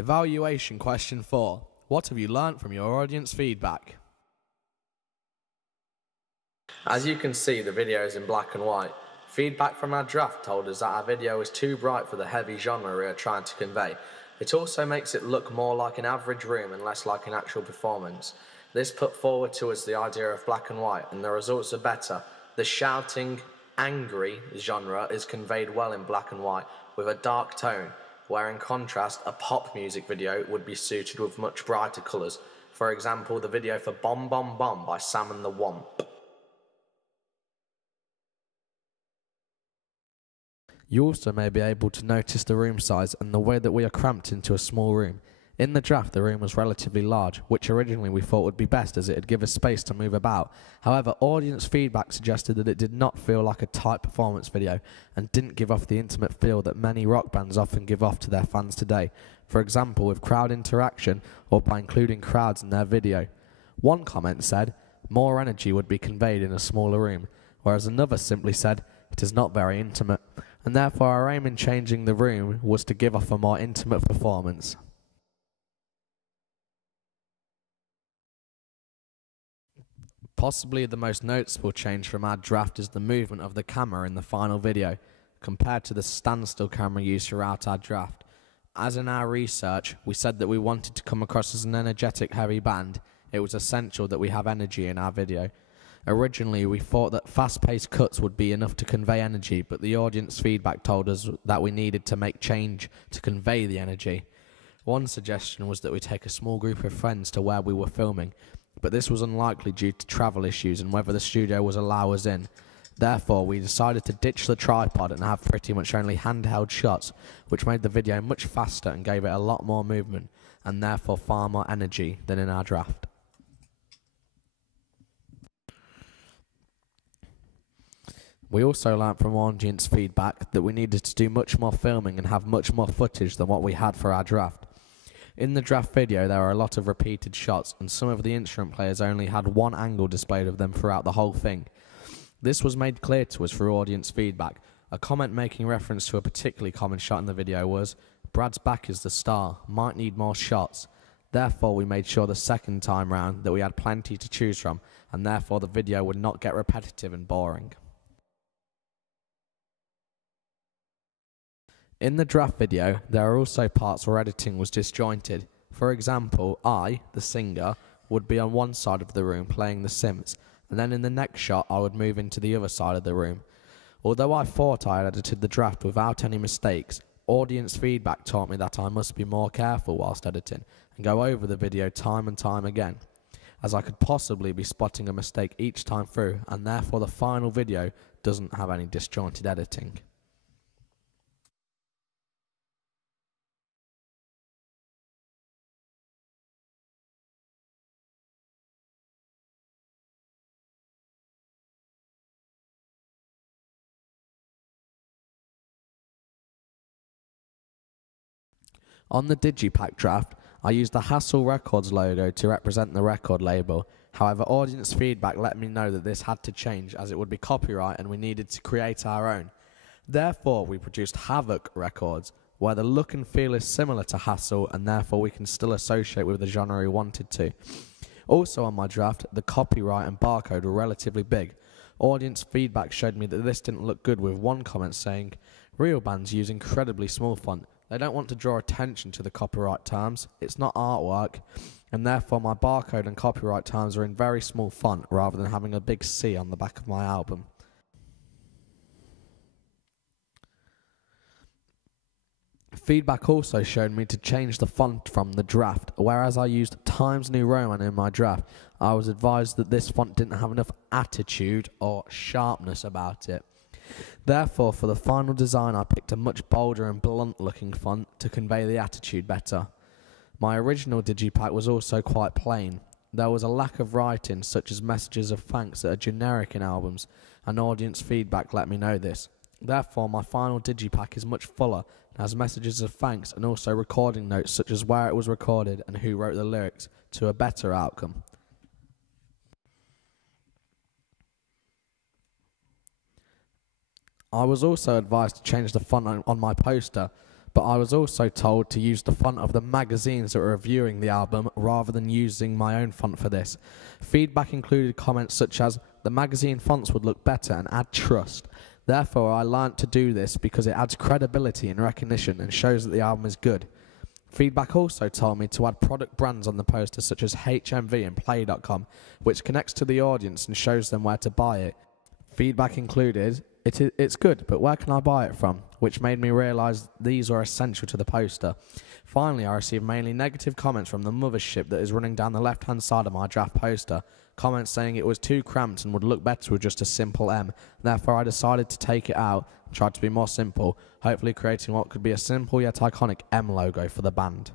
Evaluation question 4. What have you learnt from your audience feedback? As you can see, the video is in black and white. Feedback from our draft told us that our video is too bright for the heavy genre we are trying to convey. It also makes it look more like an average room and less like an actual performance. This put forward to us the idea of black and white, and the results are better. The shouting, angry genre is conveyed well in black and white with a dark tone, where in contrast a pop music video would be suited with much brighter colours. For example, the video for Bomb Bomb Bomb by Sam and the Womp. You also may be able to notice the room size and the way that we are cramped into a small room. In the draft, the room was relatively large, which originally we thought would be best as it would give us space to move about. However, audience feedback suggested that it did not feel like a tight performance video and didn't give off the intimate feel that many rock bands often give off to their fans today, for example with crowd interaction or by including crowds in their video. One comment said, more energy would be conveyed in a smaller room, whereas another simply said, it is not very intimate, and therefore our aim in changing the room was to give off a more intimate performance. Possibly the most noticeable change from our draft is the movement of the camera in the final video, compared to the standstill camera used throughout our draft. As in our research, we said that we wanted to come across as an energetic heavy band. It was essential that we have energy in our video. Originally, we thought that fast-paced cuts would be enough to convey energy, but the audience feedback told us that we needed to make change to convey the energy. One suggestion was that we take a small group of friends to where we were filming, but this was unlikely due to travel issues and whether the studio would allow us in. Therefore, we decided to ditch the tripod and have pretty much only handheld shots, which made the video much faster and gave it a lot more movement, and therefore far more energy than in our draft. We also learnt from audience feedback that we needed to do much more filming and have much more footage than what we had for our draft. In the draft video there are a lot of repeated shots and some of the instrument players only had one angle displayed of them throughout the whole thing. This was made clear to us through audience feedback. A comment making reference to a particularly common shot in the video was, "Brad's back is the star, might need more shots." Therefore we made sure the second time round that we had plenty to choose from and therefore the video would not get repetitive and boring. In the draft video, there are also parts where editing was disjointed. For example, I, the singer, would be on one side of the room playing the synths, and then in the next shot I would move into the other side of the room. Although I thought I had edited the draft without any mistakes, audience feedback taught me that I must be more careful whilst editing and go over the video time and time again, as I could possibly be spotting a mistake each time through, and therefore the final video doesn't have any disjointed editing. On the digipak draft, I used the Hassel Records logo to represent the record label. However, audience feedback let me know that this had to change as it would be copyright and we needed to create our own. Therefore, we produced Havoc Records, where the look and feel is similar to Hassel and therefore we can still associate with the genre we wanted to. Also on my draft, the copyright and barcode were relatively big. Audience feedback showed me that this didn't look good, with one comment saying, "Real bands use incredibly small font. They don't want to draw attention to the copyright terms. It's not artwork," and therefore my barcode and copyright terms are in very small font rather than having a big C on the back of my album. Feedback also showed me to change the font from the draft. Whereas I used Times New Roman in my draft, I was advised that this font didn't have enough attitude or sharpness about it. Therefore, for the final design, I picked a much bolder and blunt-looking font to convey the attitude better. My original digipak was also quite plain. There was a lack of writing, such as messages of thanks that are generic in albums, and audience feedback let me know this. Therefore, my final digipak is much fuller and has messages of thanks and also recording notes such as where it was recorded and who wrote the lyrics, to a better outcome. I was also advised to change the font on my poster. but I was also told to use the font of the magazines that were reviewing the album rather than using my own font for this. Feedback included comments such as, the magazine fonts would look better and add trust. Therefore, I learnt to do this because it adds credibility and recognition and shows that the album is good. Feedback also told me to add product brands on the poster such as HMV and Play.com, which connects to the audience and shows them where to buy it. Feedback included, it's good, but where can I buy it from? Which made me realise these were essential to the poster. Finally, I received mainly negative comments from the mothership that is running down the left-hand side of my draft poster. Comments saying it was too cramped and would look better with just a simple M. Therefore, I decided to take it out and try to be more simple, hopefully creating what could be a simple yet iconic M logo for the band.